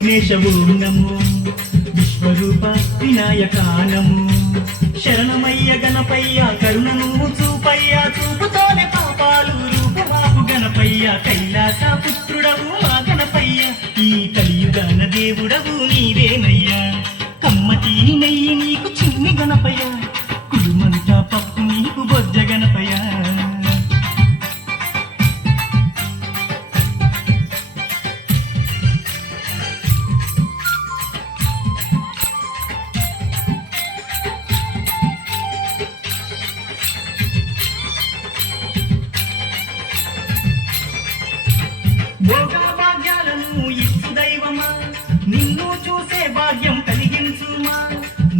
విఘ్నేశవో నమో విశ్వరూప వినాయకా నమో శరణమయ్య గణపయ్య కరుణను చూపయ్య చూపుతోనే పాపాలు రూపమాపు గణపయ్య కైలాస పుత్రుడవు మా గణపయ్య ఈ కలియుగాన దేవుడవు నీవేనయ్యా కమ్మటి నెయ్యి నీకు చిన్ని గణపయ్య కుడుమంతా పప్పు నీకు బొజ్జ గణపయ్య భోగా భాగ్యాలను ఇచ్చు దైవమా నిన్ను చూసే భాగ్యం కలిగించుమా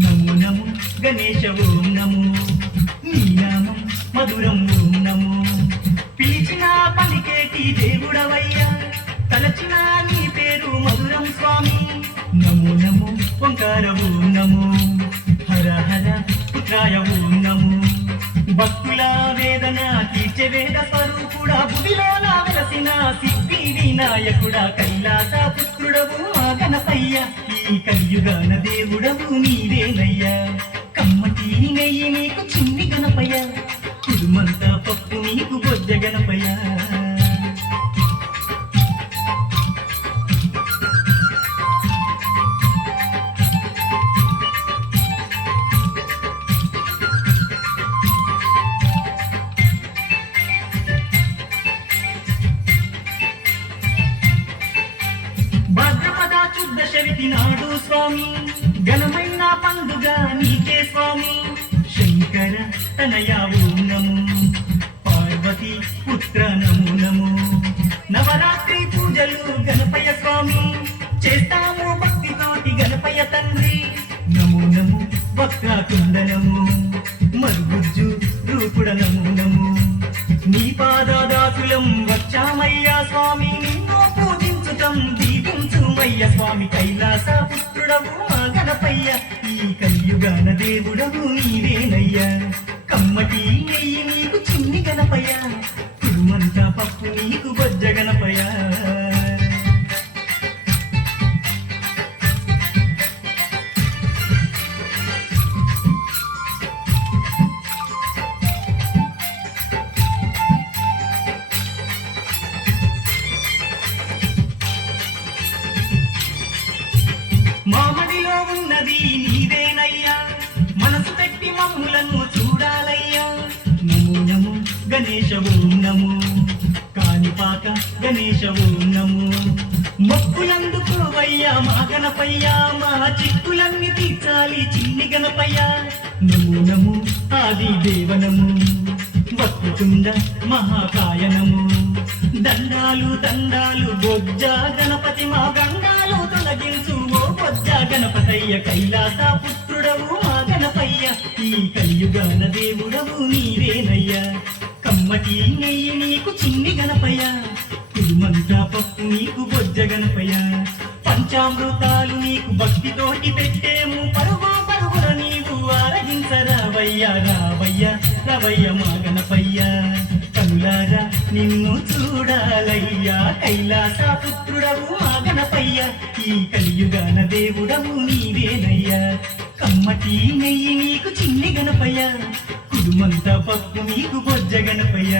నమో నమో గణేశ ఓం నమో నీ నామం మధురం ఓం నమో పిలిచిన పలికేటి దేవుడవయ్యా తలచిన నీ పేరు మధురం స్వామి నమో నమో ఓంకార ఓం నమో హర హర పుత్రాయ ఓం నమో భక్తుల వేదన తీర్చే వేద స్వరూపుడా భువిలోన వెలసిన సిద్ధి వినాయకుడా కైలాస పుత్రుడవు మా గణపయ్య ఈ కలియుగాన దేవుడవు నీవేనయ్యా కమ్మటి నెయ్యి నీకు చిన్ని గణపయ్య కుడుమంతా పప్పు నీకు బొజ్జ గణపయ్య భాద్రపద శుద్ధ శవితి నాడు స్వామి ఘనమైన పండుగ నీకే స్వామి శంకర తనయా ఓం నమో పార్వతి పుత్ర నమో నమో నవరాత్రి పూజలు గణపయ్య స్వామి చేస్తాము భక్తితోటి గణపయ్య తండ్రి నమో నమో వక్రకుండనము మరుగుజ్జు రూపుడ నమో నమో నీ పాదాదాసులం వచ్చామయ్యా స్వామి నిన్ను పూజించుతం దీపించుమయ్య స్వామి కైలాస పుత్రుడవు మా గణపయ్య ఈ కలియుగాన దేవుడవు నీవేనయ్యా కమ్మటి నెయ్యి నీకు చిన్ని గణపయ్య కుడుమంతా పప్పు నీకు బొజ్జ గణపయ్య మామడిలో ఉన్నది నీవేనయ్యా మనసు పెట్టి మమ్ములను చూడాలయ్యా నమో నమో గణేశ ఓం నమో కాణిపాక గణేశ ఓం నమో మొక్కులందుకోవయ్యా మా గణపయ్యా మా చిక్కులన్నీ తీర్చాలి చిన్ని గణపయ్యా నమో నమో ఆది దేవనము వక్రతుండ మహాకాయనము దండాలు దండాలు బొజ్జ గణపతి మా గంగాలు తొలగించు ఓ బొజ్జ గణపతయ్య కైలాస పుత్రుడవు మా గణపయ్య ఈ కలియుగాన దేవుడవు నీవేనయ్యా కమ్మటి నెయ్యి నీకు చిన్ని గణపయ్య కుడుమంతా పప్పు నీకు బొజ్జ గణపయ్య పంచామృతాలు నీకు భక్తితోటి పెట్టేము పరుగు పరుగున నీవు ఆరగించరావయ్యా రావయ్యా రవయ్య మా గణపయ్య కనులారా నిన్ను చూడాలయ్యా కైలాస పుత్రుడవు మా గణపయ్య ఈ కలియుగాన దేవుడవు నీవేనయ్యా కమ్మటి నెయ్యి నీకు చిన్ని గణపయ్య కుడుమంతా పప్పు నీకు బొజ్జ గణపయ్య